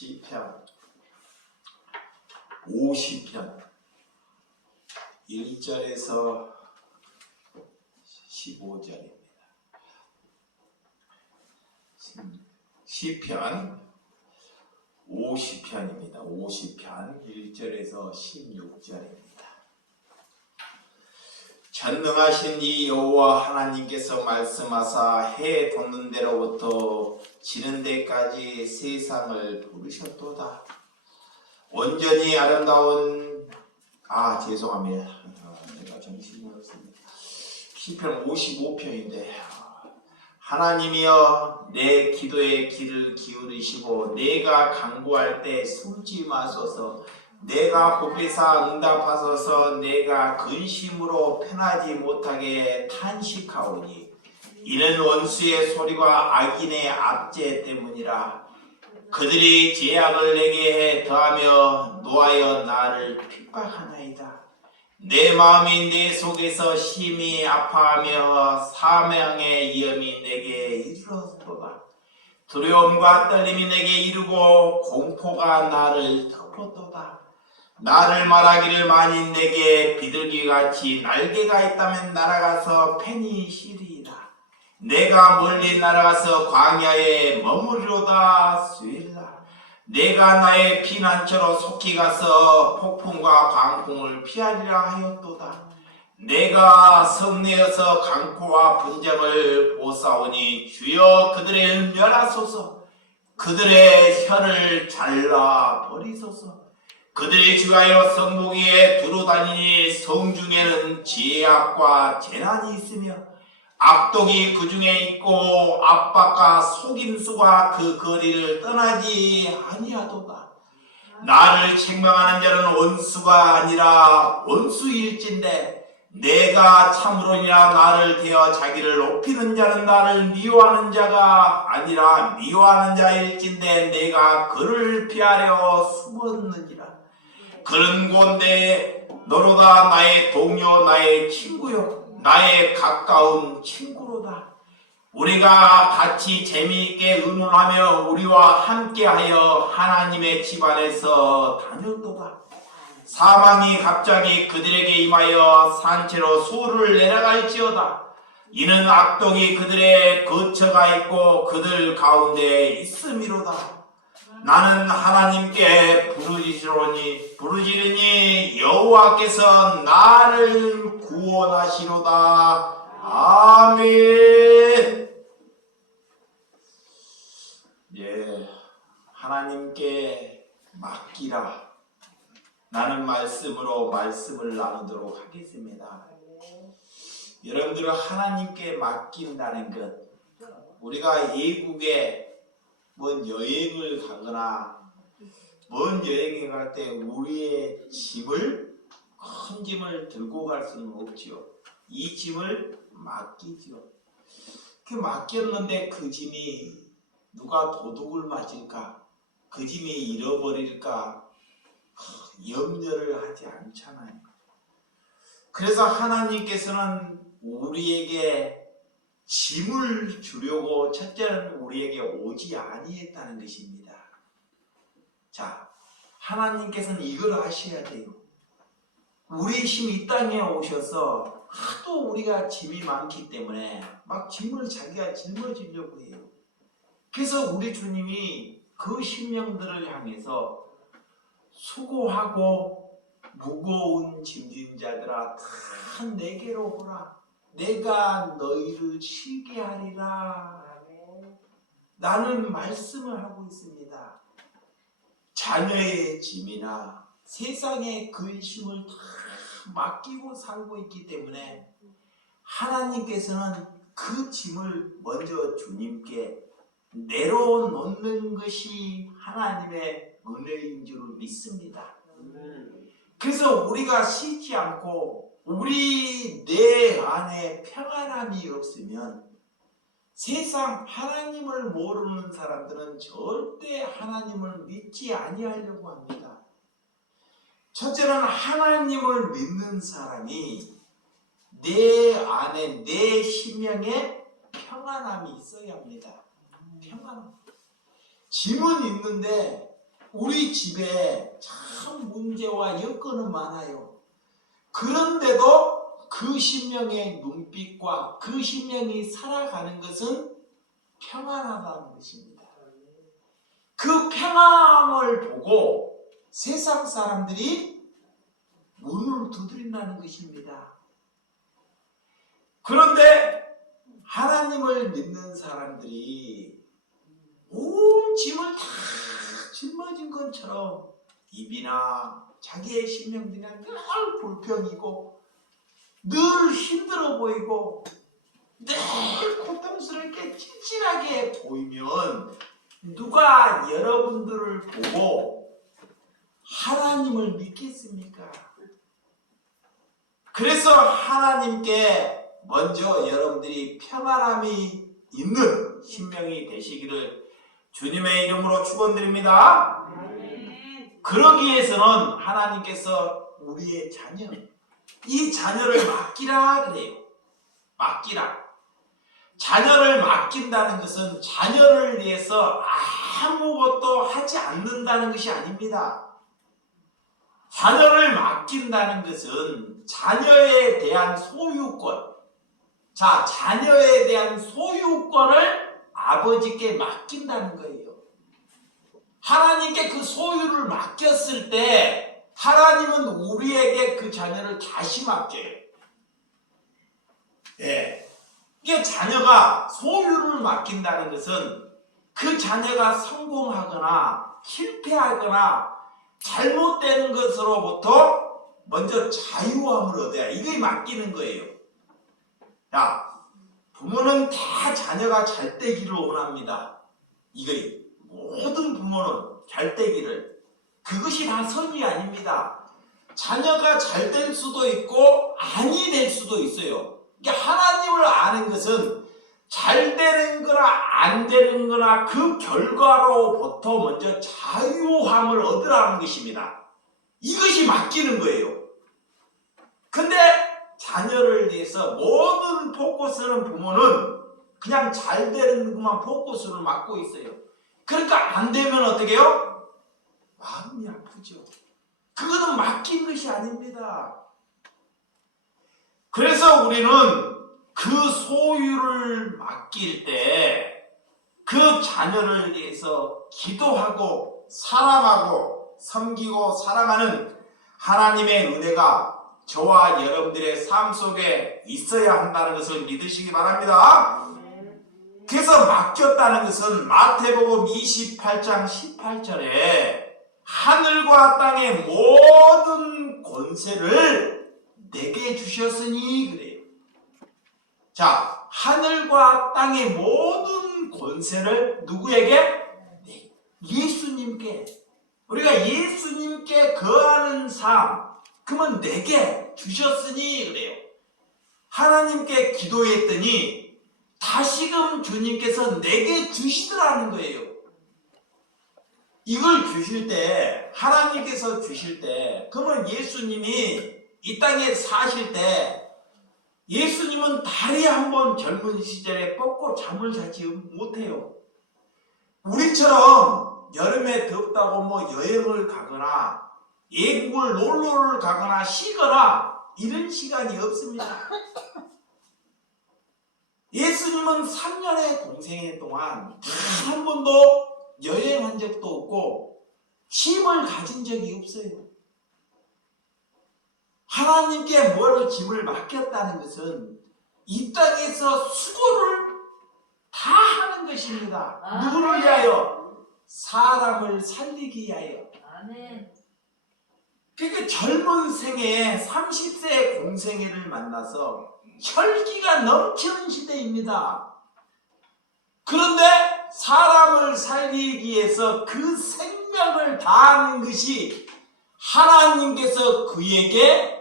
시편 50편 1절에서 15절입니다. 시편 50편입니다. 50편 1절에서 16절입니다. 전능하신 이 여호와 하나님께서 말씀하사 해 돋는 데로부터 지는 데까지 세상을 부르셨도다. 온전히 아름다운 죄송합니다. 내가 정신이 없습니다. 시편 55편인데 하나님이여 내 기도에 귀를 기울이시고 내가 간구할 때 숨지 마소서. 내가 보배사 응답하소서. 내가 근심으로 편하지 못하게 탄식하오니 이는 원수의 소리와 악인의 압제 때문이라. 그들이 죄악을 내게 해 더하며 노하여 나를 핍박하나이다. 내 마음이 내 속에서 심히 아파하며 사망의 위험이 내게 이르렀도다. 두려움과 떨림이 내게 이르고 공포가 나를 덮었도다. 나를 말하기를 만일 내게 비둘기같이 날개가 있다면 날아가서 편히 쉬리이다. 내가 멀리 날아가서 광야에 머무르로다. 스웰라. 내가 나의 피난처로 속히 가서 폭풍과 광풍을 피하리라 하였도다. 내가 성내에서 강포와 분쟁을 보사오니 주여 그들을 멸하소서. 그들의 혀를 잘라 버리소서. 그들이 주하여 성목 위에 두루 다니니 성중에는 죄악과 재난이 있으며 악독이 그 중에 있고 압박과 속임수가 그 거리를 떠나지 아니하도다. 나를 책망하는 자는 원수가 아니라 원수일진데 내가 참으로니라. 나를 대어 자기를 높이는 자는 나를 미워하는 자가 아니라 미워하는 자일진데 내가 그를 피하려 숨었느니라. 그는 곧 너로다. 나의 동료 나의 친구요 나의 가까운 친구로다. 우리가 같이 재미있게 의논하며 우리와 함께하여 하나님의 집안에서 다녔도다. 사망이 갑자기 그들에게 임하여 산채로 소를 내려갈지어다. 이는 악독이 그들의 거처가 있고 그들 가운데 있음이로다. 나는 하나님께 부르짖으니 여호와께서 나를 구원하시로다. 아멘. 하나님께 맡기라. 나는 말씀으로 말씀을 나누도록 하겠습니다. 여러분들은 하나님께 맡긴다는 것, 우리가 외국에 먼 여행을 가거나 먼 여행에 갈 때 우리의 짐을, 큰 짐을 들고 갈 수는 없지요. 이 짐을 맡기지요. 그 맡겼는데 그 짐이 누가 도둑을 맞을까, 그 짐이 잃어버릴까 염려를 하지 않잖아요. 그래서 하나님께서는 우리에게 짐을 주려고 첫째는 우리에게 오지 아니했다는 것입니다. 자, 하나님께서는 이걸 아셔야 돼요. 우리 힘이 이 땅에 오셔서 하도 우리가 짐이 많기 때문에 막 짐을 자기가 짊어지려고 해요. 그래서 우리 주님이 그 심령들을 향해서 수고하고 무거운 짐진 자들아 다 내게로 오라. 내가 너희를 쉬게 하리라. 나는 말씀을 하고 있습니다. 자녀의 짐이나 세상의 근심을 다 맡기고 살고 있기 때문에 하나님께서는 그 짐을 먼저 주님께 내려놓는 것이 하나님의 은혜인 줄 믿습니다. 그래서 우리가 쉬지 않고 우리 내 안에 평안함이 없으면 세상 하나님을 모르는 사람들은 절대 하나님을 믿지 아니하려고 합니다. 첫째는 하나님을 믿는 사람이 내 안에 내 심령에 평안함이 있어야 합니다. 평안함. 짐은 있는데 우리 집에 참 문제와 여건은 많아요. 그런데도 그 신명의 눈빛과 그 신명이 살아가는 것은 평안하다는 것입니다. 그 평안을 보고 세상 사람들이 문을 두드린다는 것입니다. 그런데 하나님을 믿는 사람들이 온 짐을 다 짊어진 것처럼 입이나 자기의 신명들이나 늘 불평이고 늘 힘들어 보이고 늘 고통스럽게 찔찔하게 보이면 누가 여러분들을 보고 하나님을 믿겠습니까? 그래서 하나님께 먼저 여러분들이 평안함이 있는 신명이 되시기를 주님의 이름으로 축원드립니다. 그러기 위해서는 하나님께서 우리의 자녀, 이 자녀를 맡기라 그래요. 맡기라. 자녀를 맡긴다는 것은 자녀를 위해서 아무것도 하지 않는다는 것이 아닙니다. 자녀를 맡긴다는 것은 자녀에 대한 소유권, 자, 자녀에 대한 소유권을 아버지께 맡긴다는 거예요. 하나님께 그 소유를 맡겼을 때 하나님은 우리에게 그 자녀를 다시 맡겨요. 예. 이게 자녀가 소유를 맡긴다는 것은 그 자녀가 성공하거나 실패하거나 잘못되는 것으로부터 먼저 자유함을 얻어야 이게 맡기는 거예요. 자, 부모는 다 자녀가 잘 되기를 원합니다. 이거 모든 부모는 잘 되기를. 그것이 다 선이 아닙니다. 자녀가 잘 될 수도 있고 아니 될 수도 있어요. 그러니까 하나님을 아는 것은 잘 되는 거나 안 되는 거나 그 결과로부터 먼저 자유함을 얻으라는 것입니다. 이것이 맡기는 거예요. 근데 자녀를 위해서 모든 포커스는 부모는 그냥 잘 되는 것만 포커스를 맡고 있어요. 그러니까 안 되면 어떻게 해요? 마음이 아프죠. 그거는 맡긴 것이 아닙니다. 그래서 우리는 그 소유를 맡길 때 그 자녀를 위해서 기도하고 사랑하고 섬기고 사랑하는 하나님의 은혜가 저와 여러분들의 삶 속에 있어야 한다는 것을 믿으시기 바랍니다. 그래서 맡겼다는 것은 마태복음 28장 18절에 하늘과 땅의 모든 권세를 내게 주셨으니 그래요. 자, 하늘과 땅의 모든 권세를 누구에게? 예수님께. 우리가 예수님께 거하는 삶, 그러면 내게 주셨으니 그래요. 하나님께 기도했더니 다시금 주님께서 내게 주시더라는 거예요. 이걸 주실 때, 하나님께서 주실 때, 그러면 예수님이 이 땅에 사실 때 예수님은 다리 한번 젊은 시절에 뻗고 잠을 자지 못해요. 우리처럼 여름에 덥다고 뭐 여행을 가거나 외국을 놀러를 가거나 쉬거나 이런 시간이 없습니다. 예수님은 3년의 공생애 동안 단 한 번도 여행한 적도 없고 힘을 가진 적이 없어요. 하나님께 뭐를 짐을 맡겼다는 것은 이 땅에서 수고를 다 하는 것입니다. 누구를 위하여? 사람을 살리기 위하여. 그러니까 젊은 생애에 30세의 공생애를 만나서 혈기가 넘치는 시대입니다. 그런데 사람을 살리기 위해서 그 생명을 다하는 것이 하나님께서 그에게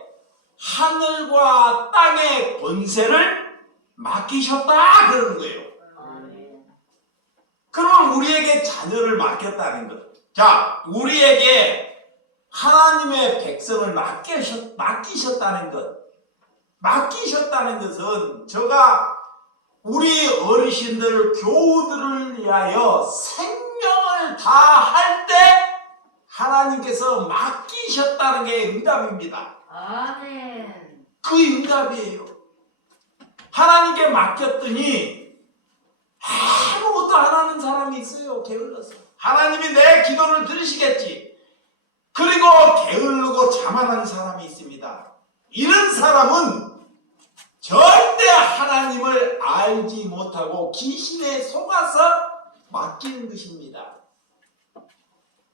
하늘과 땅의 권세를 맡기셨다 그러는 거예요. 그러면 우리에게 자녀를 맡겼다는 것. 자, 우리에게 하나님의 백성을 맡기셨다는 것. 맡기셨다는 것은 저가 우리 어르신들, 교우들을 위하여 생명을 다할 때 하나님께서 맡기셨다는 게 응답입니다. 아멘. 그 응답이에요. 하나님께 맡겼더니 아무것도 안 하는 사람이 있어요. 게을러서. 하나님이 내 기도를 들으시겠지. 그리고 게으르고 자만한 사람이 있습니다. 이런 사람은 절대 하나님을 알지 못하고 귀신에 속아서 맡기는 것입니다.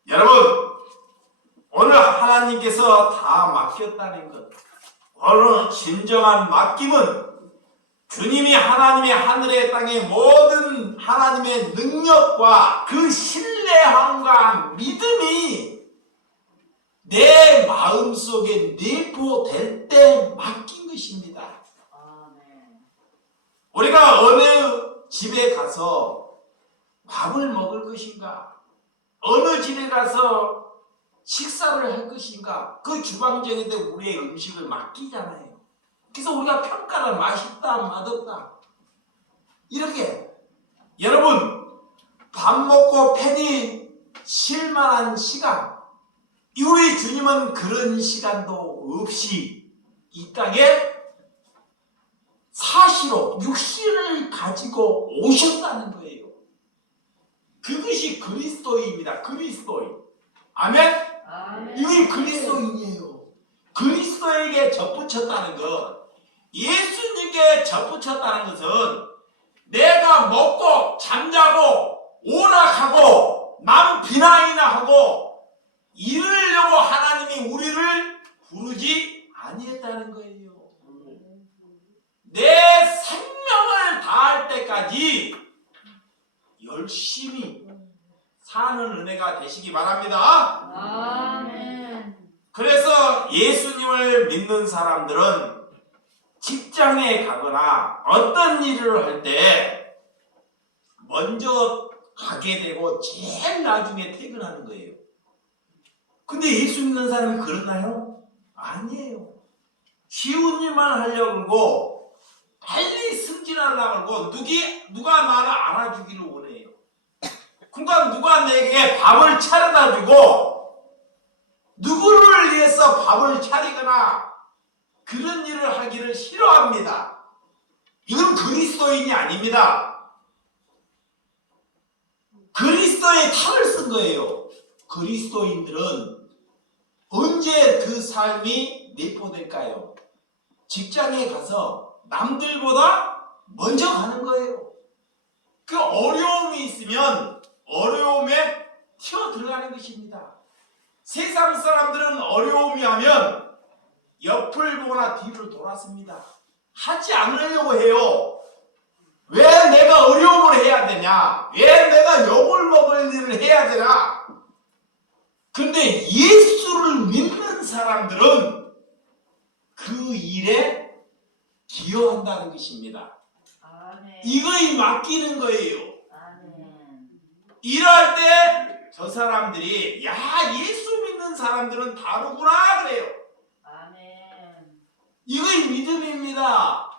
여러분, 오늘 하나님께서 다 맡겼다는 것, 오늘 진정한 맡김은 주님이 하나님의 하늘의 땅의 모든 하나님의 능력과 그 신뢰함과 믿음이 내 마음속에 내포될 때 맡긴 것입니다. 아멘. 우리가 어느 집에 가서 밥을 먹을 것인가, 어느 집에 가서 식사를 할 것인가, 그 주방장인데 우리의 음식을 맡기잖아요. 그래서 우리가 평가를 맛있다 맛없다 이렇게. 여러분, 밥 먹고 편히 쉴만한 시간, 우리 주님은 그런 시간도 없이 이 땅에 사시로 육신을 가지고 오셨다는 거예요. 그것이 그리스도입니다. 그리스도인. 아멘? 아멘. 이게 그리스도인이에요. 그리스도에게 접붙였다는 것, 예수님께 접붙였다는 것은 내가 먹고 잠자고 오락하고 남 비난이나 하고 이러려고 하나님이 우리를 부르지 아니했다는 거예요. 내 생명을 다할 때까지 열심히 사는 은혜가 되시기 바랍니다. 아멘. 그래서 예수님을 믿는 사람들은 직장에 가거나 어떤 일을 할 때 먼저 가게 되고 제일 나중에 퇴근하는 거예요. 근데 예수 믿는 사람이 그렇나요? 아니에요. 쉬운 일만 하려고 그러고 빨리 승진하려고 그러고 누가 나를 알아주기를 원해요. 그러니까 누가 내게 밥을 차려다 주고 누구를 위해서 밥을 차리거나 그런 일을 하기를 싫어합니다. 이건 그리스도인이 아닙니다. 그리스도의 탈을 쓴 거예요. 그리스도인들은 언제 그 삶이 내포될까요? 직장에 가서 남들보다 먼저 가는 거예요. 그 어려움이 있으면 어려움에 튀어 들어가는 것입니다. 세상 사람들은 어려움이 하면 옆을 보거나 뒤를 돌았습니다. 하지 않으려고 해요. 왜 내가 어려움을 해야 되냐? 왜 내가 욕을 먹을 일을 해야 되나? 근데 예수를 믿는 사람들은 그 일에 기여한다는 것입니다. 아멘. 이거에 맡기는 거예요. 아멘. 일할 때 저 사람들이 야, 예수 믿는 사람들은 다르구나 그래요. 아멘. 이거의 믿음입니다.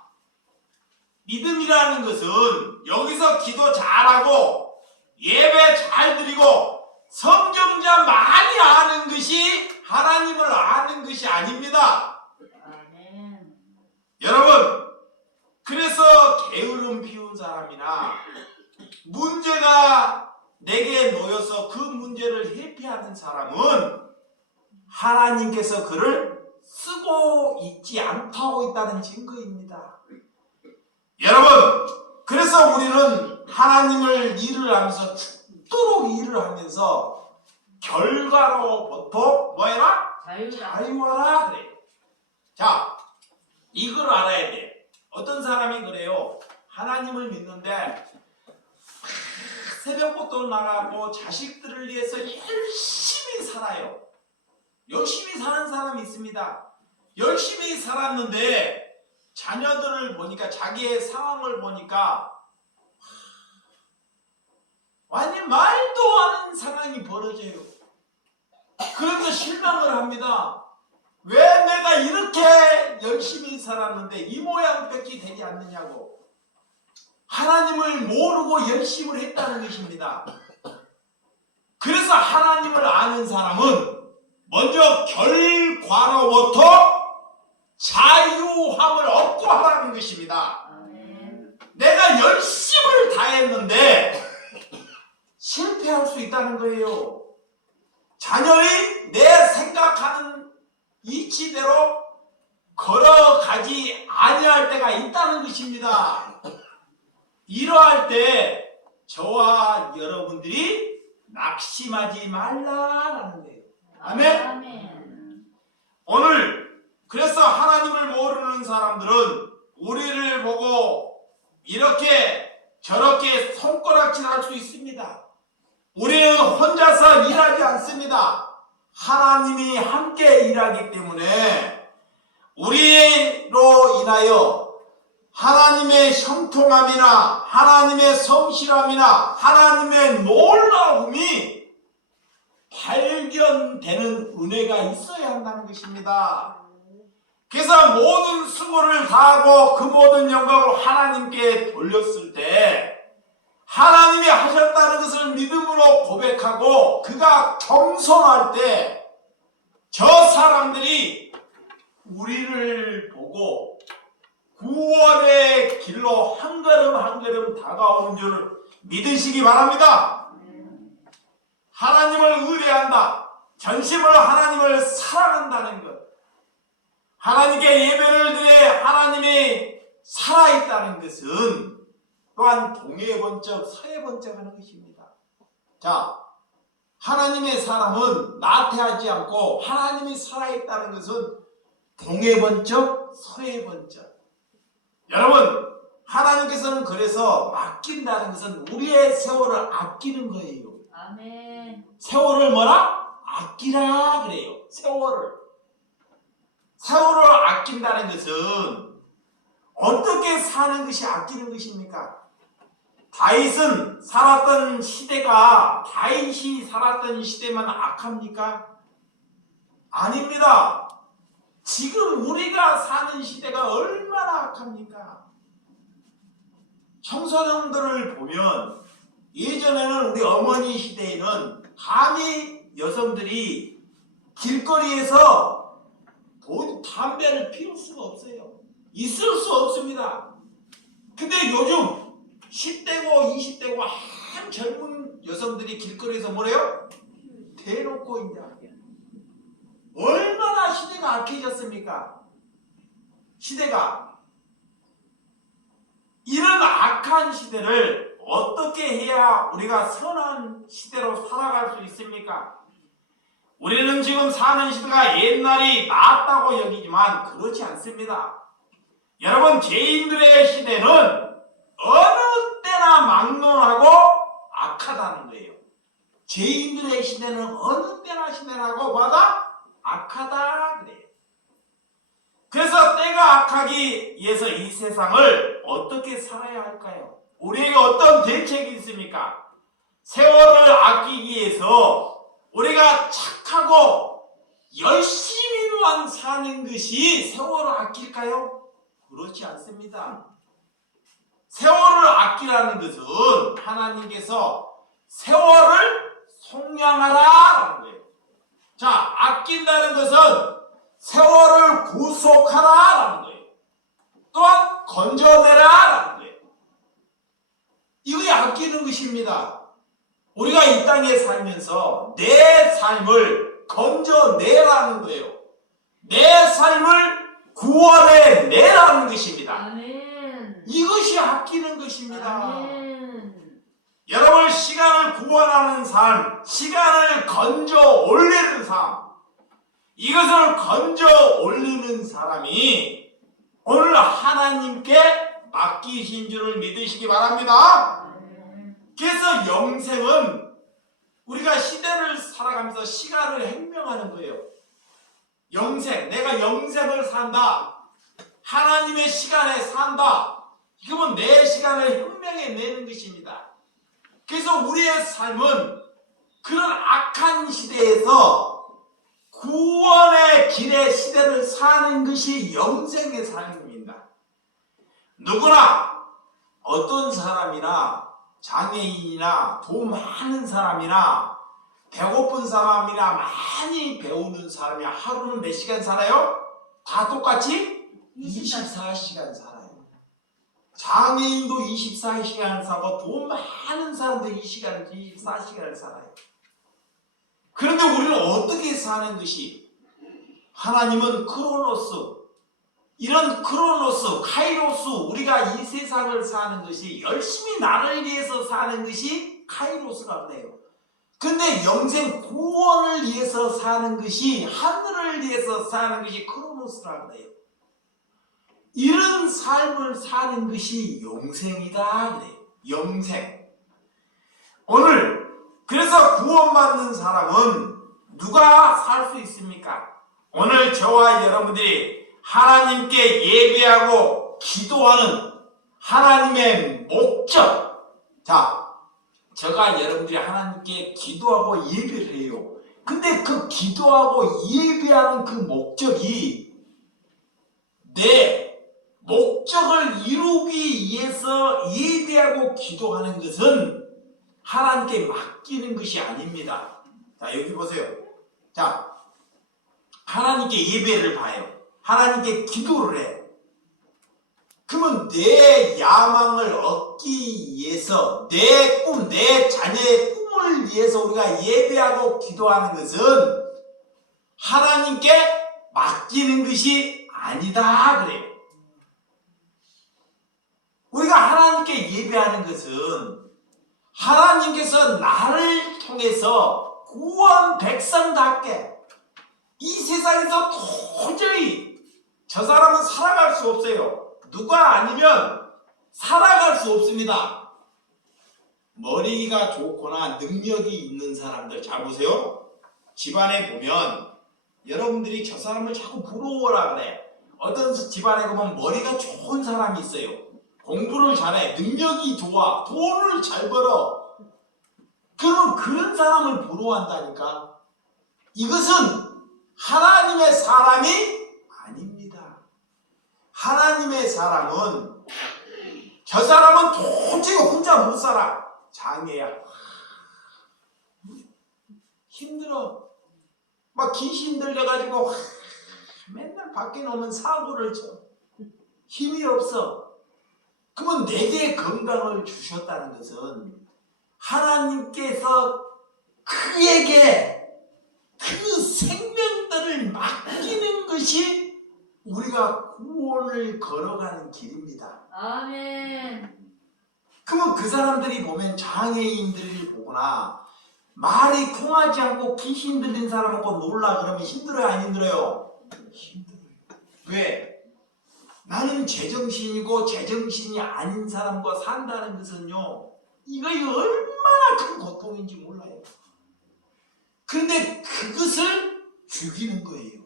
믿음이라는 것은 여기서 기도 잘하고 예배 잘 드리고 성경자 많이 아는 것이 하나님을 아는 것이 아닙니다. 아멘. 여러분, 그래서 게으름 피운 사람이나 문제가 내게 놓여서 그 문제를 회피하는 사람은 하나님께서 그를 쓰고 있지 않다고 있다는 증거입니다. 여러분, 그래서 우리는 하나님을 일을 하면서 죽도록 일을 하면서 결과로부터 뭐해라? 자유하라 그래요. 자, 이걸 알아야 돼. 어떤 사람이 그래요. 하나님을 믿는데 새벽부터 나가고 자식들을 위해서 열심히 살아요. 열심히 사는 사람이 있습니다. 열심히 살았는데 자녀들을 보니까, 자기의 상황을 보니까 완전 말도 안 하는 상황이 벌어져요. 그래서 실망을 합니다. 왜 내가 이렇게 열심히 살았는데 이 모양밖에 되지 않느냐고. 하나님을 모르고 열심을 했다는 것입니다. 그래서 하나님을 아는 사람은 먼저 결과로부터 자유함을 얻고 하라는 것입니다. 아멘. 내가 열심을 다했는데 실패할 수 있다는 거예요. 자녀의 내 생각하는 이치대로 걸어가지 아니할 때가 있다는 것입니다. 이러할 때 저와 여러분들이 낙심하지 말라라는 거예요. 아멘. 아멘. 오늘 그래서 하나님을 모르는 사람들은 우리를 보고 이렇게 저렇게 손가락질할 수 있습니다. 우리는 혼자서 일하지 않습니다. 하나님이 함께 일하기 때문에 우리로 인하여 하나님의 형통함이나 하나님의 성실함이나 하나님의 놀라움이 발견되는 은혜가 있어야 한다는 것입니다. 그래서 모든 수고를 다하고 그 모든 영광을 하나님께 돌렸을 때 하나님이 하셨다는 것을 믿음으로 고백하고 그가 겸손할 때 저 사람들이 우리를 보고 구원의 길로 한 걸음 한 걸음 다가오는 줄 믿으시기 바랍니다. 하나님을 의뢰한다. 전심으로 하나님을 사랑한다는 것. 하나님께 예배를 드려 하나님이 살아있다는 것은 또한 동해 번쩍 서해 번쩍 하는 것입니다. 자, 하나님의 사람은 나태하지 않고 하나님이 살아있다는 것은 동해 번쩍 서해 번쩍. 여러분, 하나님께서는 그래서 맡긴다는 것은 우리의 세월을 아끼는 거예요. 아멘. 세월을 뭐라? 아끼라 그래요. 세월을 아낀다는 것은 어떻게 사는 것이 아끼는 것입니까? 다윗은 살았던 시대가 다윗이 살았던 시대만 악합니까? 아닙니다. 지금 우리가 사는 시대가 얼마나 악합니까? 청소년들을 보면 예전에는 우리 어머니 시대에는 감히 여성들이 길거리에서 담배를 피울 수가 없어요. 있을 수 없습니다. 근데 요즘 10대고 20대고 한 젊은 여성들이 길거리에서 뭐래요? 대놓고 이제 얼마나 시대가 악해졌습니까? 시대가 이런 악한 시대를 어떻게 해야 우리가 선한 시대로 살아갈 수 있습니까? 우리는 지금 사는 시대가 옛날이 낫다고 여기지만 그렇지 않습니다. 여러분, 죄인들의 시대는 어느 때나 막론하고 악하다는 거예요. 죄인들의 시대는 어느 때나 시대라고 봐도 악하다 그래요. 그래서 때가 악하기 위해서 이 세상을 어떻게 살아야 할까요? 우리에게 어떤 대책이 있습니까? 세월을 아끼기 위해서 우리가 착하고 열심히만 사는 것이 세월을 아낄까요? 그렇지 않습니다. 세월을 아끼라는 것은 하나님께서 세월을 속량하라라는 거예요. 자, 아낀다는 것은 세월을 구속하라라는 거예요. 또한 건져내라라는 거예요. 이게 아끼는 것입니다. 우리가 이 땅에 살면서 내 삶을 건져내라는 거예요. 내 삶을 구원해내라는 것입니다. 아멘. 이것이 아끼는 것입니다. 아멘. 여러분, 시간을 구원하는 삶, 시간을 건져 올리는 삶, 이것을 건져 올리는 사람이 오늘 하나님께 맡기신 줄을 믿으시기 바랍니다. 그래서 영생은 우리가 시대를 살아가면서 시간을 행명하는 거예요. 영생, 내가 영생을 산다. 하나님의 시간에 산다. 이거면 내 시간을 현명해내는 것입니다. 그래서 우리의 삶은 그런 악한 시대에서 구원의 길의 시대를 사는 것이 영생의 삶입니다. 누구나 어떤 사람이나 장애인이나 돈 많은 사람이나 배고픈 사람이나 많이 배우는 사람이 하루는 몇 시간 살아요? 다 똑같이 24시간 살아요. 장애인도 24시간 살고 돈 많은 사람도 24시간을 살아요. 그런데 우리는 어떻게 사는 것이, 하나님은 크로노스, 이런 크로노스, 카이로스, 우리가 이 세상을 사는 것이 열심히 나를 위해서 사는 것이 카이로스라고 해요. 근데 영생 구원을 위해서 사는 것이, 하늘을 위해서 사는 것이 크로노스라고 해요. 이런 삶을 사는 것이 영생이다 그래요. 영생. 오늘 그래서 구원받는 사람은 누가 살 수 있습니까? 오늘 저와 여러분들이 하나님께 예배하고 기도하는 하나님의 목적. 자, 제가 여러분들이 하나님께 기도하고 예배를 해요. 근데 그 기도하고 예배하는 그 목적이, 내 목적을 이루기 위해서 예배하고 기도하는 것은 하나님께 맡기는 것이 아닙니다. 자, 여기 보세요. 자, 하나님께 예배를 봐요. 하나님께 기도를 해. 그러면 내 야망을 얻기 위해서, 내 꿈, 내 자녀의 꿈을 위해서 우리가 예배하고 기도하는 것은 하나님께 맡기는 것이 아니다 그래요. 우리가 하나님께 예배하는 것은 하나님께서 나를 통해서 구원 백성답게 이 세상에서 도저히 저 사람은 살아갈 수 없어요. 누가 아니면 살아갈 수 없습니다. 머리가 좋거나 능력이 있는 사람들, 잘 보세요. 집안에 보면 여러분들이 저 사람을 자꾸 부러워라 그래. 어떤 집안에 보면 머리가 좋은 사람이 있어요. 공부를 잘해, 능력이 좋아, 돈을 잘 벌어. 그럼 그런 사람을 부러워한다니까. 이것은 하나님의 사람이 아닙니다. 하나님의 사람은, 저 사람은 도저히 혼자 못 살아. 장애야. 힘들어. 막 귀신 들려가지고 맨날 밖에 나오면 사고를 쳐. 힘이 없어. 그러면 내게 건강을 주셨다는 것은 하나님께서 그에게 그 생명들을 맡기는 것이 우리가 구원을 걸어가는 길입니다. 아멘. 그러면 그 사람들이 보면 장애인들을 보거나 말이 통하지 않고 귀신 들린 사람 보고 놀라 그러면 힘들어요, 안 힘들어요? 힘들어요. 왜? 나는 제정신이고 제정신이 아닌 사람과 산다는 것은요, 이거 얼마나 큰 고통인지 몰라요. 그런데 그것을 죽이는 거예요.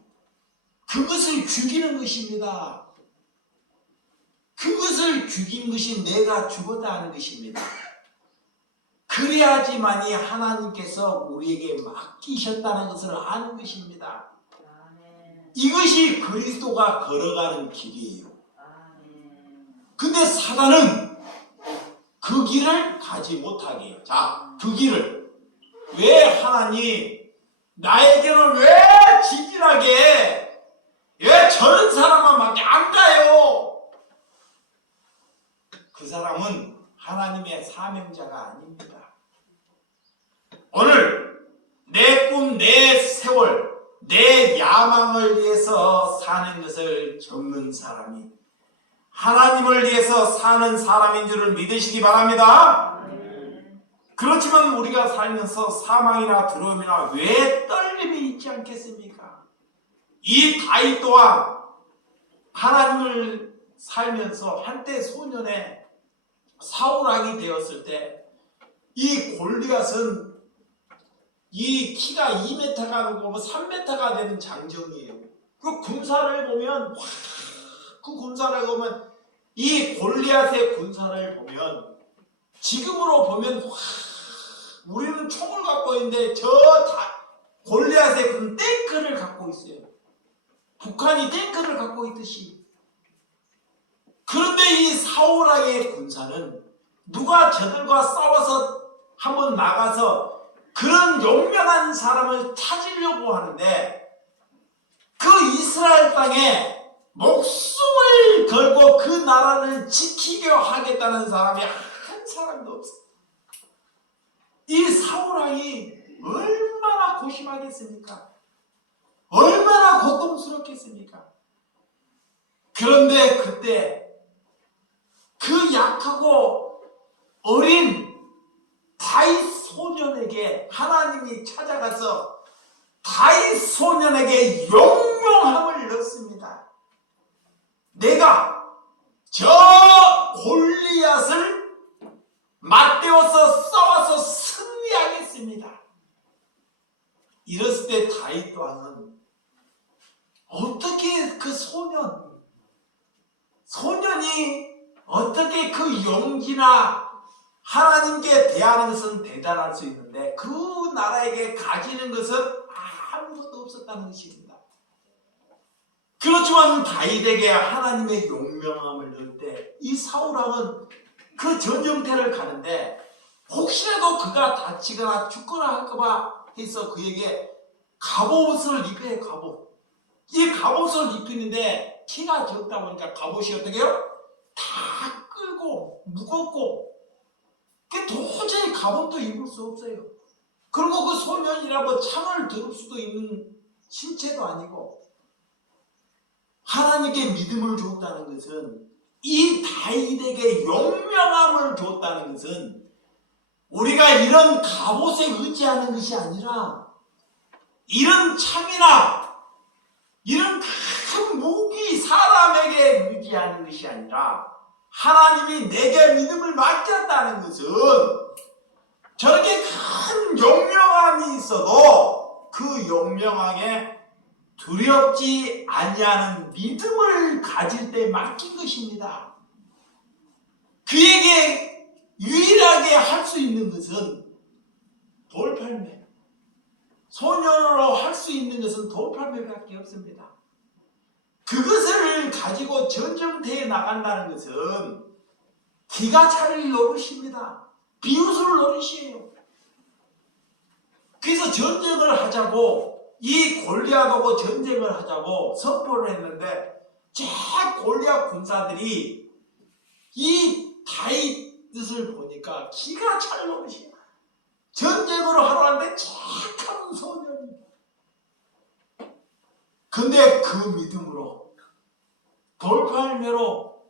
그것을 죽이는 것입니다. 그것을 죽인 것이 내가 죽었다는 것입니다. 그래야지만이 하나님께서 우리에게 맡기셨다는 것을 아는 것입니다. 이것이 그리스도가 걸어가는 길이에요. 근데 사단은 그 길을 가지 못하게 해요. 자, 그 길을 왜 하나님 나에게는 왜 지질하게, 왜 저런 사람만밖에 안 가요? 그 사람은 하나님의 사명자가 아닙니다. 오늘 내 꿈, 내 세월, 내 야망을 위해서 사는 것을 적는 사람이 하나님을 위해서 사는 사람인 줄을 믿으시기 바랍니다. 그렇지만 우리가 살면서 사망이나 두려움이나 왜 떨림이 있지 않겠습니까? 이 다윗 또한 하나님을 살면서 한때 소년에 사울왕이 되었을 때 이 골리앗은 이 키가 2m가 넘고 3m가 되는 장정이에요. 그 군사를 보면, 그 군사를 보면, 이 골리앗의 군사를 보면, 지금으로 보면, 우리는 총을 갖고 있는데, 골리앗의 그 탱크를 갖고 있어요. 북한이 탱크를 갖고 있듯이. 그런데 이 사울왕의 군사는 누가 저들과 싸워서 한번 나가서 그런 용맹한 사람을 찾으려고 하는데 그 이스라엘 땅에 목숨을 걸고 그 나라를 지키게 하겠다는 사람이 한 사람도 없어. 이 사울왕이 얼마나 고심하겠습니까? 얼마나 고통스럽겠습니까? 그런데 그때 그 약하고 어린 다윗 소년에게 하나님이 찾아가서 다윗 소년에게 용명함을 넣습니다. 내가 저 골리앗을 맞대어서 싸워서 승리하겠습니다. 이랬을 때 다윗 왕은 어떻게 그 소년이 어떻게 그 용기나 하나님께 대하는 것은 대단할 수 있는데 그 나라에게 가지는 것은 아무것도 없었다는 것입니다. 그렇지만 다윗에게 하나님의 용명함을 넣을 때 이 사울왕은 그 전쟁터를 가는데 혹시라도 그가 다치거나 죽거나 할까봐 해서 그에게 갑옷을 입혀요. 갑옷. 이 갑옷을 입히는데 키가 적다 보니까 갑옷이 어떻게 해요? 다 끌고 무겁고 도저히 갑옷도 입을 수 없어요. 그리고 그 소년이라고 창을 들을 수도 있는 신체도 아니고 하나님께 믿음을 줬다는 것은 이 다윗에게 용명함을 줬다는 것은 우리가 이런 갑옷에 의지하는 것이 아니라 이런 창이나 이런 큰 무기 사람에게 의지하는 것이 아니라 하나님이 내게 믿음을 맡겼다는 것은 저렇게 큰 용명함이 있어도 그 용명함에 두렵지 아니하는 믿음을 가질 때 맡긴 것입니다. 그에게 유일하게 할 수 있는 것은 돌팔매. 소년으로 할 수 있는 것은 돌팔매밖에 없습니다. 그것을 가지고 전쟁터에 나간다는 것은 기가 차릴 노릇입니다. 비웃을 노릇이에요. 그래서 전쟁을 하자고 이 골리앗하고 전쟁을 하자고 선포를 했는데 저 골리앗 군사들이 이 다윗을 보니까 기가 찰 노릇이야. 전쟁을 하러 왔는데 착한 소년이. 근데 그 믿음으로 돌팔매로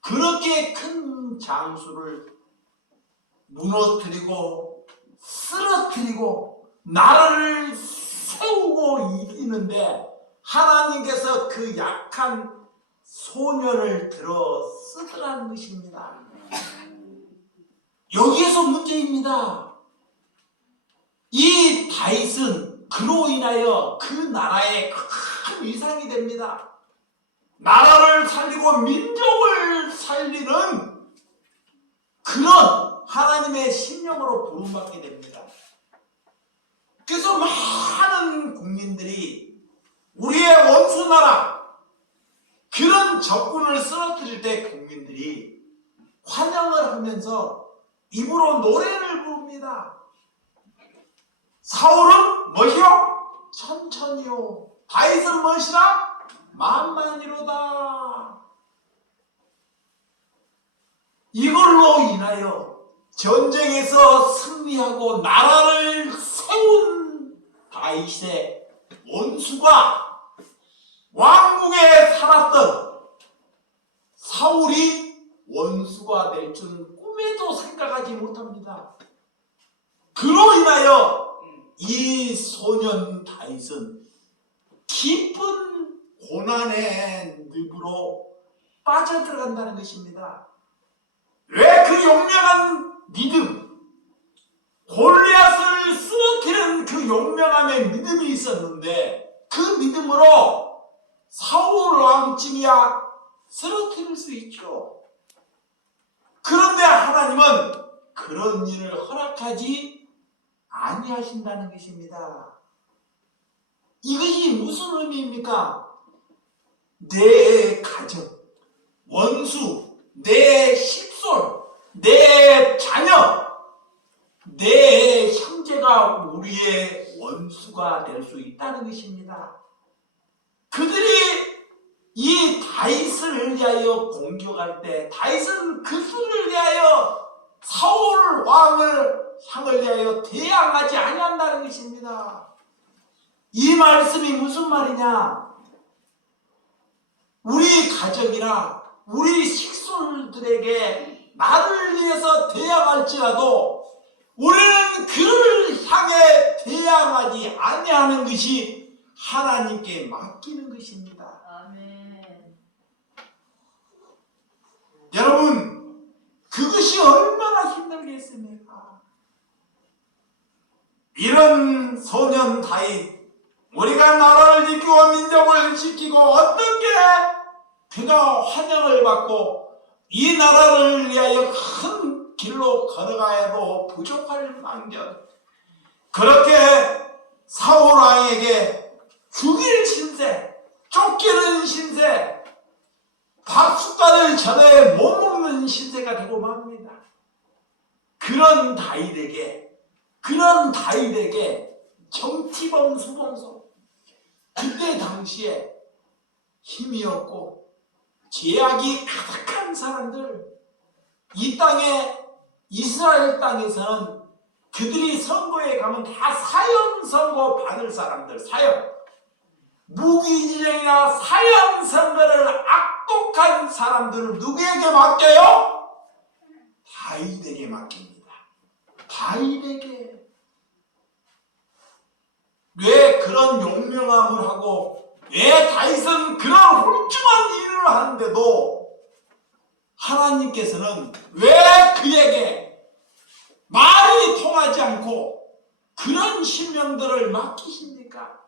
그렇게 큰 장수를 무너뜨리고 쓰러뜨리고 나라를 세우고 이기는데 하나님께서 그 약한 소년을 들어 쓰더라는 것입니다. 여기에서 문제입니다. 이 다윗은 그로 인하여 그 나라에 큰 위상이 됩니다. 나라를 살리고 민족을 살리는 그런 하나님의 심령으로 부름받게 됩니다. 그래서 많은 국민들이 우리의 원수 나라 그런 적군을 쓰러뜨릴 때 국민들이 환영을 하면서 입으로 노래를 부릅니다. 사울은 뭐시오? 천천히요. 다윗은 무엇이라? 만만이로다. 이걸로 인하여 전쟁에서 승리하고 나라를 세운 다윗의 원수가 왕궁에 살았던 사울이 원수가 될 줄은 꿈에도 생각하지 못합니다. 그로 인하여 이 소년 다윗은 깊은 고난의 늪으로 빠져들어간다는 것입니다. 왜 그 용맹한 믿음, 골리앗을 쓰러뜨리는 그 용맹함의 믿음이 있었는데 그 믿음으로 사울 왕쯤이야 쓰러뜨릴 수 있죠. 그런데 하나님은 그런 일을 허락하지 아니하신다는 것입니다. 이것이 무슨 의미입니까? 내 가정, 원수, 내 식솔, 내 자녀, 내 형제 실제가 우리의 원수가 될 수 있다는 것입니다. 그들이 이 다윗을 위하여 공격할 때 다윗은 그들을 위하여 사울 왕을 향을 위하여 대항하지 아니한다는 것입니다. 이 말씀이 무슨 말이냐? 우리 가정이나 우리 식솔들에게 나를 위해서 대항할지라도 우리는 그를 향해 대항하지 아니하는 것이 하나님께 맡기는 것입니다. 아멘. 여러분, 그것이 얼마나 힘들겠습니까? 이런 소년 다윗, 우리가 나라를 지키고 민족을 지키고 어떻게 그가 환영을 받고 이 나라를 위하여 큰 길로 걸어가야도 부족할 망정 그렇게 사울 왕에게 죽일 신세, 쫓기는 신세, 밥숟가락을 전에 못 먹는 신세가 되고 맙니다. 그런 다윗에게 정치범 수봉소, 그때 당시에 힘이 없고 죄악이 가득한 사람들, 이 땅에 이스라엘 땅에서는 그들이 선거에 가면 다 사형 선고 받을 사람들, 사형, 무기징역이나 사형 선고를 악독한 사람들을 누구에게 맡겨요? 다윗에게 맡깁니다. 다윗에게. 왜 그런 용명함을 하고 왜 다윗은 그런 훌륭한 일을 하는데도 하나님께서는 왜 그에게 말이 통하지 않고 그런 신명들을 맡기십니까?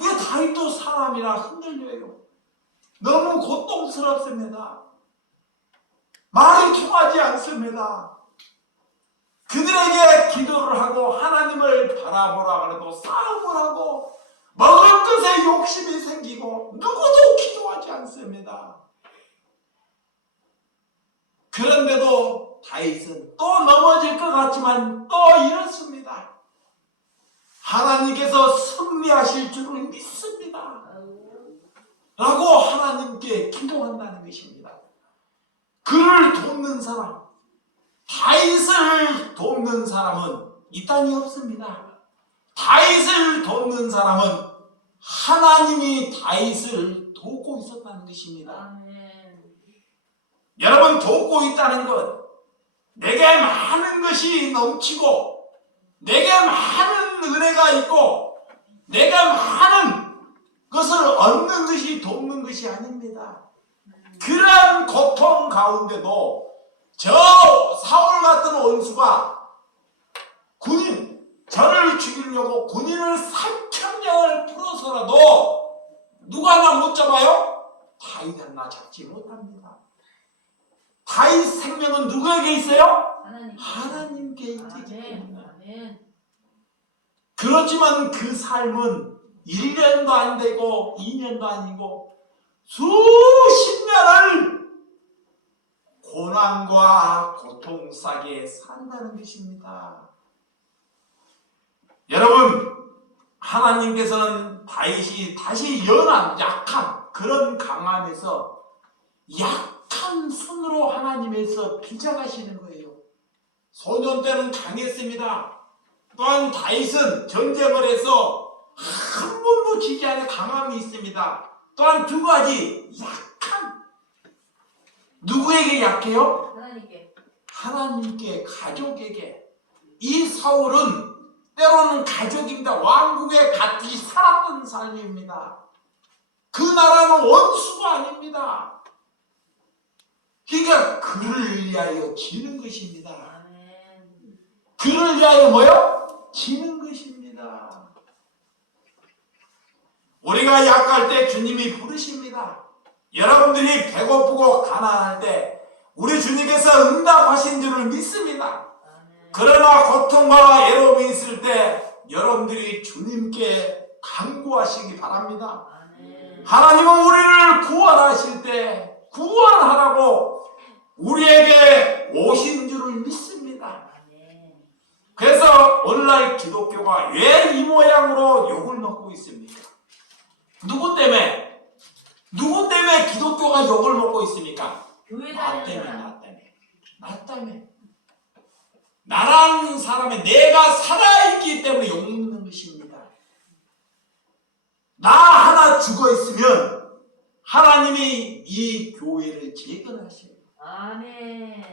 왜 다윗도 사람이라 흔들려요? 너무 고통스럽습니다. 말이 통하지 않습니다. 그들에게 기도를 하고 하나님을 바라보라 그래도 싸움을 하고 먹을 것에 욕심이 생기고 누구도 기도하지 않습니다. 그런데도 다윗은 또 넘어질 것 같지만 또 이렇습니다. 하나님께서 승리하실 줄을 믿습니다. 라고 하나님께 기도한다는 것입니다. 그를 돕는 사람, 다윗을 돕는 사람은 이 땅에 없습니다. 다윗을 돕는 사람은 하나님이 다윗을 돕고 있었다는 것입니다. 아멘. 여러분, 돕고 있다는 것, 내게 많은 것이 넘치고 내게 많은 은혜가 있고 내가 많은 것을 얻는 것이 돕는 것이 아닙니다. 그러한 고통 가운데도 저 사울 같은 원수가 저를 죽이려고 군인을 3,000명을 풀어서라도 누가 나 못 잡아요? 다윗 하나 잡지 못합니다. 다윗 생명은 누구에게 있어요? 하나님께 있기 때문에. 그렇지만 그 삶은 1년도 안 되고 2년도 아니고 수십 년을 고난과 고통 싸게 산다는 것입니다. 여러분, 하나님께서는 다윗이 다시 연한 약한 그런 강함에서 약한 손으로 하나님에서 빚어가시는 거예요. 소년 때는 강했습니다. 또한 다윗은 전쟁을 해서 한 번도 지지 않은 강함이 있습니다. 또한 두 가지, 약한. 누구에게 약해요? 하나님께, 가족에게. 이 사울은 때로는 가족입니다. 왕국에 같이 살았던 삶입니다. 그 나라는 원수가 아닙니다. 그러니까 그를 위하여 지는 것입니다. 그를 위하여 뭐요? 지는 것입니다. 우리가 약할 때 주님이 부르십니다. 여러분들이 배고프고 가난할 때 우리 주님께서 응답하신 줄을 믿습니다. 그러나 고통과 애로움이 있을 때 여러분들이 주님께 간구하시기 바랍니다. 하나님은 우리를 구원하실 때 구원하라고 우리에게 오신 줄을 믿습니다. 그래서 오늘날 기독교가 왜 이 모양으로 욕을 먹고 있습니까? 누구 때문에? 누구 때문에 기독교가 욕을 먹고 있습니까? 교회 나 다니는 때문에, 사람. 나 때문에. 나 때문에. 나라는 사람의 내가 살아있기 때문에 욕먹는 것입니다. 나 하나 죽어 있으면 하나님이 이 교회를 재건하셔요. 아멘.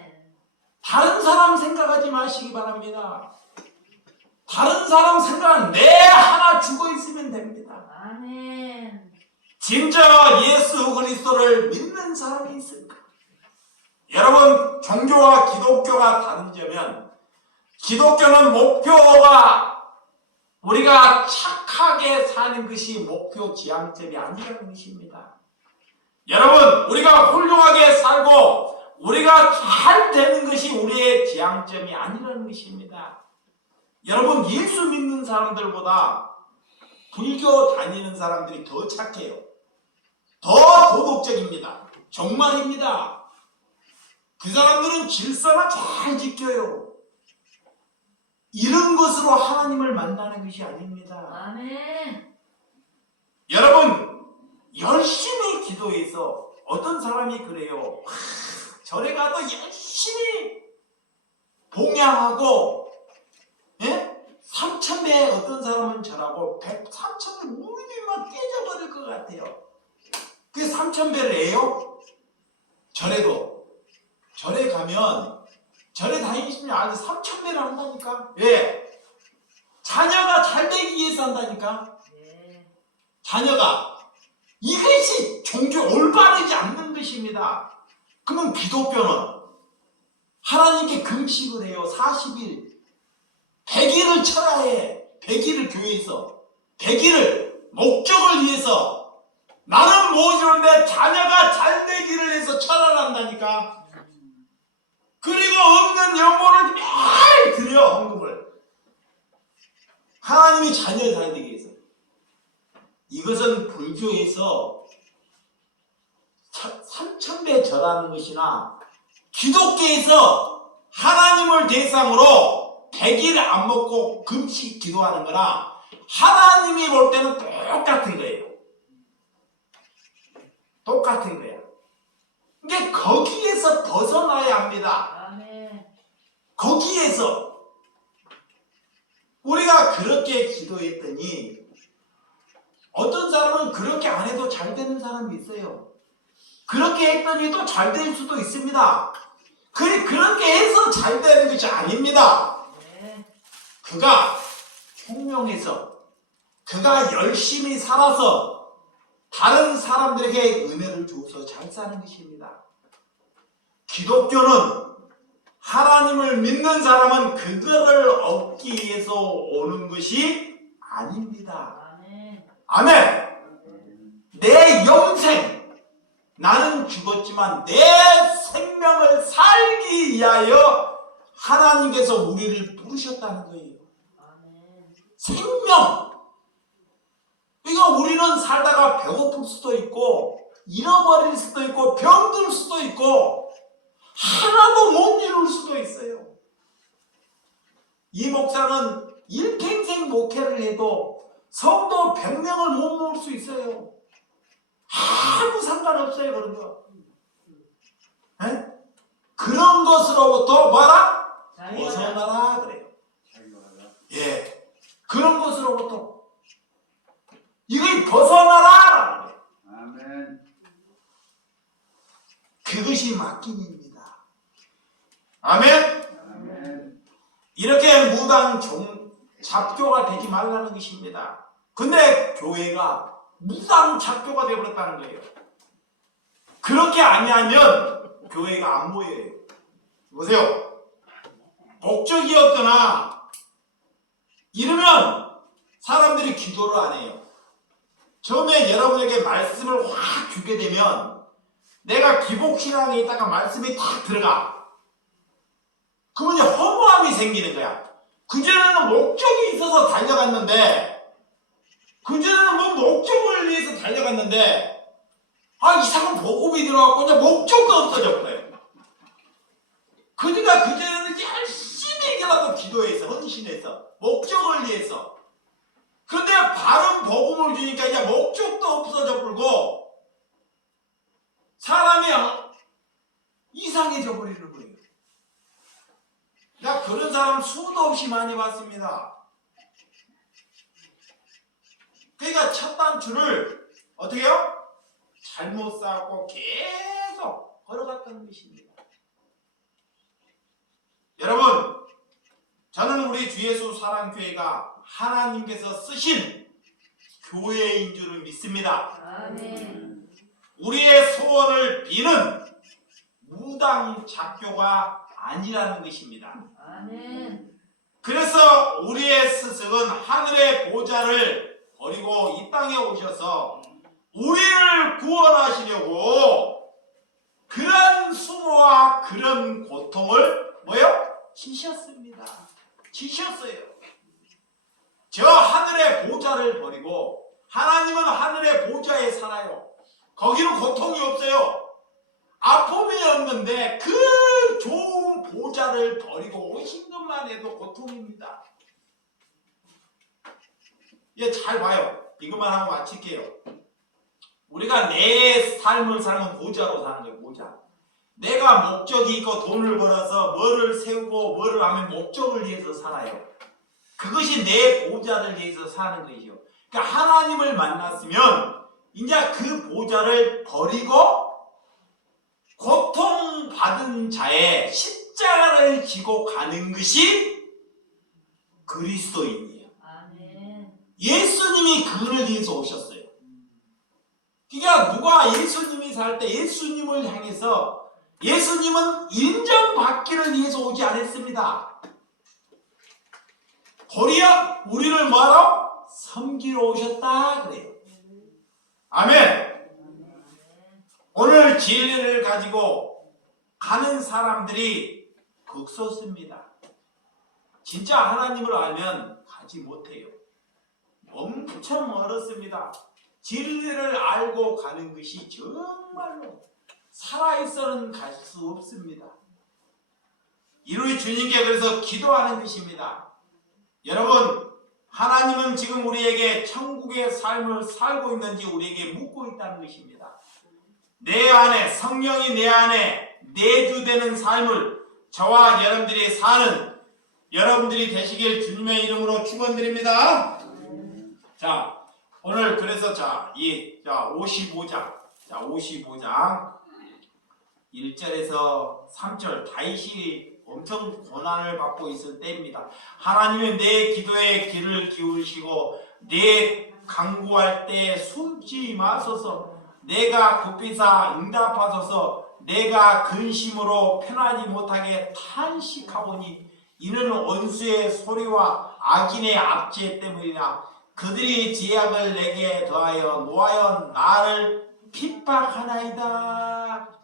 다른 사람 생각하지 마시기 바랍니다. 다른 사람 생각은 내 하나 죽어 있으면 됩니다. 아멘. 진짜 예수 그리스도를 믿는 사람이 있을까? 여러분, 종교와 기독교가 다른 점은 기독교는 목표가 우리가 착하게 사는 것이 목표 지향점이 아니라는 것입니다. 여러분, 우리가 훌륭하게 살고 우리가 잘 되는 것이 우리의 지향점이 아니라는 것입니다. 여러분, 예수 믿는 사람들보다 불교 다니는 사람들이 더 착해요. 더 도덕적입니다. 정말입니다. 그 사람들은 질서를 잘 지켜요. 이런 것으로 하나님을 만나는 것이 아닙니다. 아멘. 여러분, 열심히 기도해서 어떤 사람이 그래요. 절에 가도 열심히 봉양하고, 예? 3,000배 어떤 사람은 절하고 3,000배 무릎이 막 깨져버릴 것 같아요. 그게 3,000배를 해요? 절에도. 절에 가면 절에 다니시면 아주 3,000배를 한다니까. 왜? 자녀가 잘 되기 위해서 한다니까. 네. 자녀가. 이것이 종교 올바르지 않는 것입니다. 그러면 기독교는 하나님께 금식을 해요. 40일. 100일을 철야해. 100일을 교회에서. 100일을 목적을 위해서. 나는 모르는데 자녀가 잘 되기를 해서 철야를 한다니까. 그리고 없는 연보를 매일 드려, 헌금을. 하나님이 자녀 잘 되기 위해서. 이것은 불교에서 3,000배 절하는 것이나 기독교에서 하나님을 대상으로 100일 안 먹고 금식 기도하는 거나 하나님이 볼 때는 똑같은 거예요. 똑같은 거야. 이게 거기에서 벗어나야 합니다. 아멘. 거기에서 우리가 그렇게 기도했더니 어떤 사람은 그렇게 안 해도 잘 되는 사람이 있어요. 그렇게 했더니 또 잘 될 수도 있습니다. 그렇게 해서 잘 되는 것이 아닙니다. 네. 그가 총명해서 그가 열심히 살아서 다른 사람들에게 은혜를 줘서 잘 사는 것입니다. 기독교는 하나님을 믿는 사람은 그거를 얻기 위해서 오는 것이 아닙니다. 아멘. 아멘. 내 영생, 나는 죽었지만 내 생명을 살기 위하여 하나님께서 우리를 부르셨다는 거예요. 아멘. 생명. 그러니까 우리는 살다가 배고플 수도 있고 잃어버릴 수도 있고 병들 수도 있고 하나도 못 이룰 수도 있어요. 이 목사는 일평생 목회를 해도 성도 100명을 못 모을 수 있어요. 아무 상관없어요, 그런 거. 에? 그런 것으로부터 뭐라? 벗어나라 그래요. 예, 그런 것으로부터 이걸 벗어나라. 아멘. 그것이 맡김입니다. 아멘. 아멘. 이렇게 무당 잡교가 되지 말라는 것입니다. 근데 교회가 무당 잡교가 되어버렸다는 거예요. 그렇게 아니하면 교회가 안 모여요. 보세요. 목적이었거나 이러면 사람들이 기도를 안 해요. 처음에 여러분에게 말씀을 확 주게 되면 내가 기복신앙에 있다가 말씀이 탁 들어가. 그러면 허무함이 생기는 거야. 그전에는 목적이 있어서 달려갔는데 그전에는 뭐 목적을 위해서 달려갔는데 이상한 복음이 들어가고 이제 목적도 없어졌어요. 그러니까 그전에는 열심히 힘들게라도 기도해서 헌신해서 목적을 위해서. 그런데 바른 복음을 주니까 이제 목적도 없어져 버리고 사람이 이상해져 버리는 거예요. 나 그런 사람 수도 없이 많이 봤습니다. 그러니까 첫 단추를 어떻게 해요? 잘못 쌓고 계속 걸어갔던 것입니다. 여러분, 저는 우리 주 예수 사랑교회가 하나님께서 쓰신 교회인 줄을 믿습니다. 아멘. 우리의 소원을 비는 무당 작교가 아니라는 것입니다. 아멘. 그래서 우리의 스승은 하늘의 보좌를 버리고 이 땅에 오셔서 우리를 구원하시려고 그런 수모와 그런 고통을 뭐요? 지셨습니다. 지셨어요. 저 하늘의 보좌를 버리고 하나님은 하늘의 보좌에 살아요. 거기는 고통이 없어요. 아픔이 없는데 그 좋은 보좌를 버리고 오신 것만 해도 고통입니다. 예, 잘 봐요. 이것만 하고 마칠게요. 우리가 내 삶을 사는 보좌로 사는 거예요. 보좌. 내가 목적이 있고 돈을 벌어서 뭐를 세우고 뭐를 하면 목적을 위해서 살아요. 그것이 내 보좌를 위해서 사는 것이죠. 그러니까 하나님을 만났으면 이제 그 보좌를 버리고 고통받은 자의 십자가를 지고 가는 것이 그리스도인이에요. 아멘. 예수님이 그를 위해서 오셨어요. 그러니까 누가 예수님이 살 때 예수님을 향해서 예수님은 인정받기를 위해서 오지 않았습니다. 도리어 우리를 뭐하러? 섬기러 오셨다 그래요. 아멘. 오늘 진리를 가지고 가는 사람들이 극소수입니다. 진짜 하나님을 알면 가지 못해요. 엄청 멀었습니다. 진리를 알고 가는 것이 정말로 살아있어는 갈 수 없습니다. 이루이 주님께 그래서 기도하는 것입니다. 여러분, 하나님은 지금 우리에게 천국의 삶을 살고 있는지 우리에게 묻고 있다는 것입니다. 내 안에, 성령이 내 안에 내주되는 삶을 저와 여러분들이 사는 여러분들이 되시길 주님의 이름으로 축원드립니다. 자, 오늘 그래서 55장 1절에서 3절 다윗이 엄청 고난을 받고 있을 때입니다. 하나님은 내 기도에 귀를 기울이시고 내 간구할 때 숨지 마소서. 내가 급비사 응답하소서. 내가 근심으로 편하지 못하게 탄식하오니 이는 원수의 소리와 악인의 압제 때문이라. 그들이 제약을 내게 더하여 노하여 나를 핍박하나이다.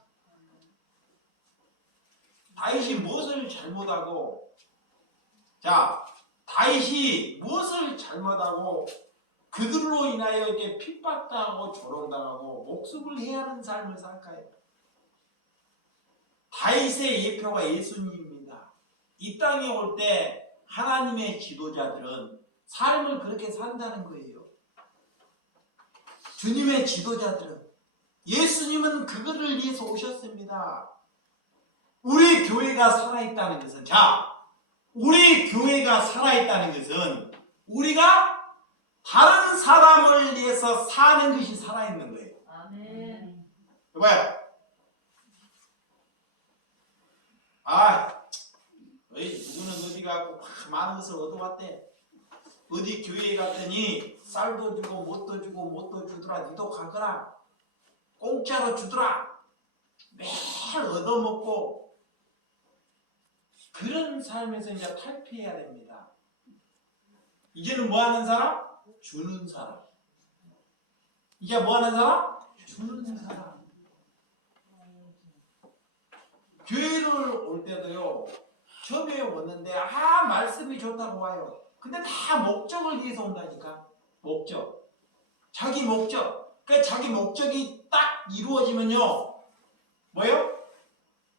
다윗이 무엇을 잘못하고, 다윗이 무엇을 잘못하고 그들로 인하여 이렇게 핍박당하고 조롱당하고 목숨을 해야 하는 삶을 살까요? 다윗의 예표가 예수님입니다. 이 땅에 올 때 하나님의 지도자들은 삶을 그렇게 산다는 거예요. 주님의 지도자들은, 예수님은 그거를 위해서 오셨습니다. 우리 교회가 살아있다는 것은, 우리 교회가 살아있다는 것은 우리가 다른 사람을 위해서 사는 것이 살아있는 거예요. 아멘. 여봐요. 누구는 어디 가고 많은 것을 얻어왔대. 어디 교회에 갔더니 쌀도 주고 못도 주고 못도 주더라. 니도 가거라. 공짜로 주더라. 매일 얻어먹고 그런 삶에서 이제 탈피해야 됩니다. 이제는 뭐 하는 사람? 주는 사람. 이제 뭐 하는 사람? 주는 사람. 교회를 올 때도요, 처음에 왔는데 말씀이 좋다고 와요. 근데 다 목적을 위해서 온다니까. 목적. 자기 목적. 그러니까 자기 목적이 딱 이루어지면요, 뭐요?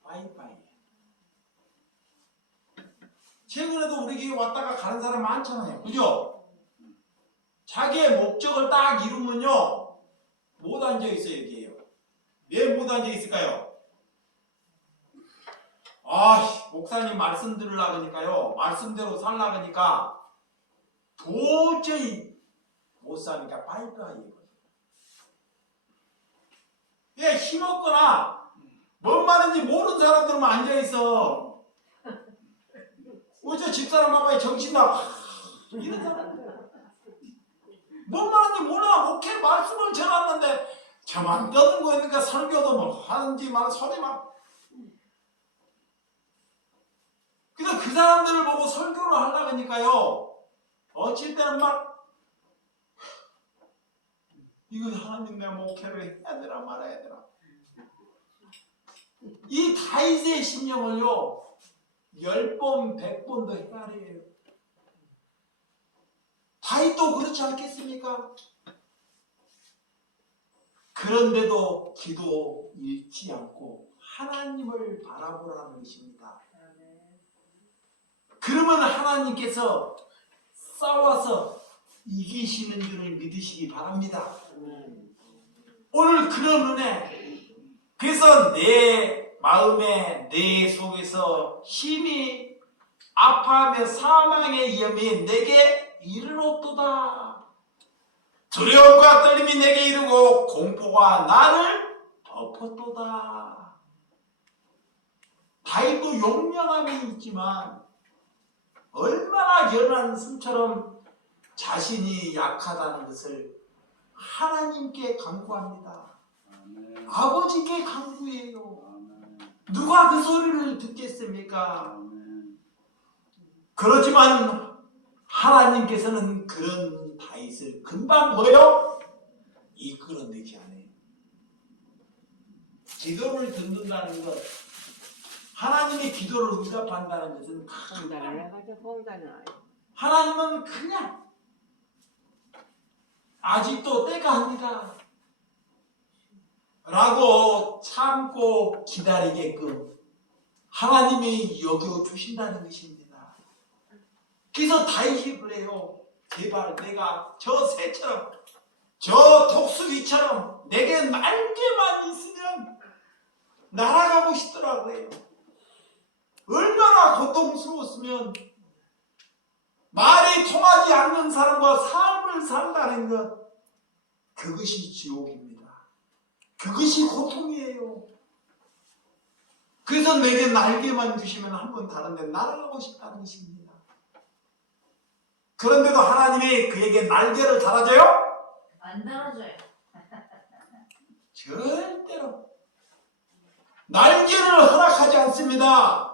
바이바이. 최근에도 우리 교회 왔다가 가는 사람 많잖아요. 그죠? 자기의 목적을 딱 이루면요 못 앉아있어요. 여기에요. 왜 못 앉아있을까요? 목사님 말씀 들으려고 하니까요 말씀대로 살려고 하니까 도저히 못 사니까 빠이빠이. 예, 힘없거나 뭔 말인지 모르는 사람들만 앉아있어. 어제 집사람 봐봐요. 정신 나가. 이런 사람들. 뭔 말인지 몰라. 목회 말씀을 전하는데 저만 떠들고 있으니까 설교도 뭐 하는지 막 소리 막. 그래서 그 사람들을 보고 설교를 하려고 하니까요. 어쩔 때는 막 이거 하나님 내 목회를 해야 되나 말아야 되나. 이 다윗의 심령을요 10번 100번 더 헤아려요. 다윗도 그렇지 않겠습니까? 그런데도 기도 잃지 않고 하나님을 바라보라는 것입니다. 그러면 하나님께서 싸워서 이기시는 줄을 믿으시기 바랍니다. 오늘 그런 은혜, 그래서 내 마음에 내 속에서 힘이 아파하며 사망의 위험이 내게 이르렀도다. 두려움과 떨림이 내게 이르고 공포가 나를 덮었도다. 다윗도 용맹함이 있지만 얼마나 연한 숨처럼 자신이 약하다는 것을 하나님께 간구합니다. 아멘. 아버지께 간구해요. 아멘. 누가 그 소리를 듣겠습니까? 아멘. 그렇지만 하나님께서는 그런 다윗을 금방 뭐요? 이끌어내지 않아요. 기도를 듣는다는 것, 하나님의 기도를 응답한다는 것은 하나님은 그냥 아직도 때가 아니다 라고 참고 기다리게끔 하나님이 여겨주신다는 것입니다. 그래서 다윗이 그래요. 제발 내가 저 새처럼 저 독수리처럼 내게 날개만 있으면 날아가고 싶더라고요. 얼마나 고통스러웠으면 말이 통하지 않는 사람과 삶을 산다는 것, 그것이 지옥입니다. 그것이 고통이에요. 그래서 내게 날개만 주시면 한번 다른 데 날아가고 싶다는 것입니다. 그런데도 하나님이 그에게 날개를 달아줘요? 안 달아줘요. 절대로 날개를 허락하지 않습니다.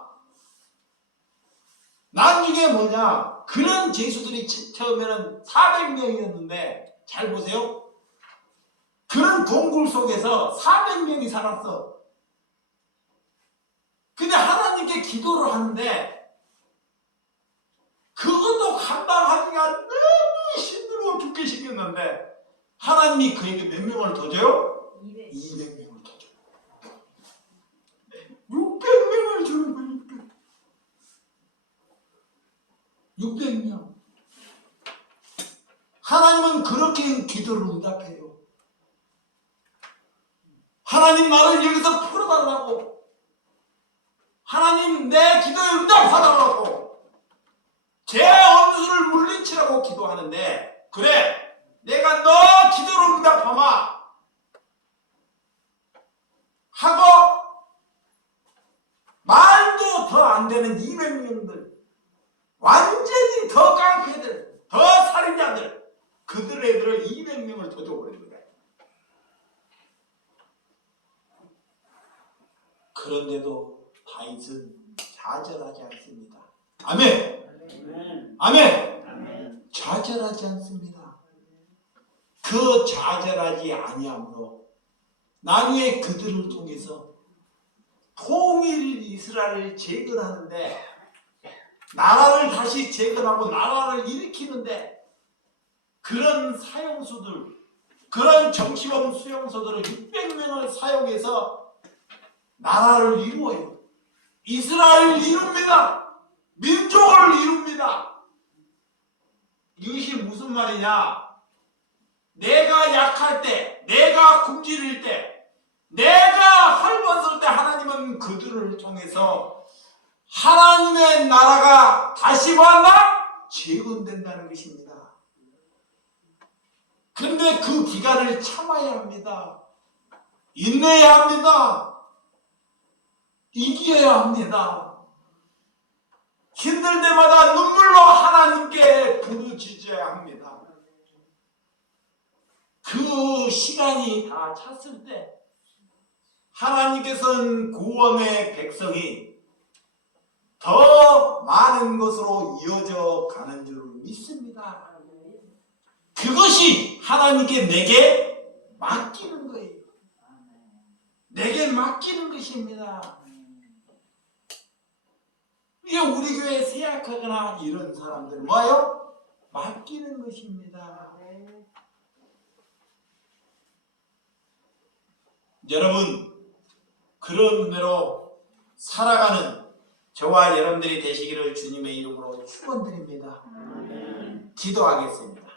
나중에 뭐냐, 그런 죄수들이 처음에는 400명이었는데 잘 보세요. 그런 동굴 속에서 400명이 살았어. 근데 하나님께 기도를 하는데 그것도 감당하기가 너무 힘들고 죽게 생겼는데 하나님이 그에게 몇 명을 더 줘요? 200명을 더 줘요. 600명을 주는 거니까. 600명. 하나님은 그렇게 기도를 응답해요. 하나님 나를 여기서 풀어달라고. 하나님 내 기도에 응답하달라고. 제 원수를 물리치라고 기도하는데, 그래 내가 너 기도를 응답하마 하고 말도 더 안 되는 200명들, 완전히 더 깡패들, 더 살인자들, 그들 애들을 200명을 더 줘버린 거야. 그런데도 다윗은 좌절하지 않습니다. 아멘. 아멘. 아멘. 좌절하지 않습니다. 그 좌절하지 아니함으로 나중에 그들을 통해서 통일 이스라엘을 재건하는데, 나라를 다시 재건하고 나라를 일으키는데 그런 사형수들, 그런 정치범 수용소들을 600명을 사용해서 나라를 이루어요. 이스라엘을 이룹니다. 민족을 이룹니다. 이것이 무슨 말이냐? 내가 약할 때, 내가 굶주릴 때, 내가 헐벗을 때 하나님은 그들을 통해서 하나님의 나라가 다시 뭐한다? 재건된다는 것입니다. 그런데 그 기간을 참아야 합니다. 인내해야 합니다. 이겨야 합니다. 힘들 때마다 눈물로 하나님께 부르짖어야 합니다. 그 시간이 다 찼을 때 하나님께서는 구원의 백성이 더 많은 것으로 이어져 가는 줄 믿습니다. 그것이 하나님께 내게 맡기는 거예요. 내게 맡기는 것입니다. 이게 우리 교회 세약하거나 이런 사람들 뭐예요? 맡기는 것입니다. 여러분, 그런 은혜로 살아가는 저와 여러분들이 되시기를 주님의 이름으로 축원드립니다. 기도하겠습니다.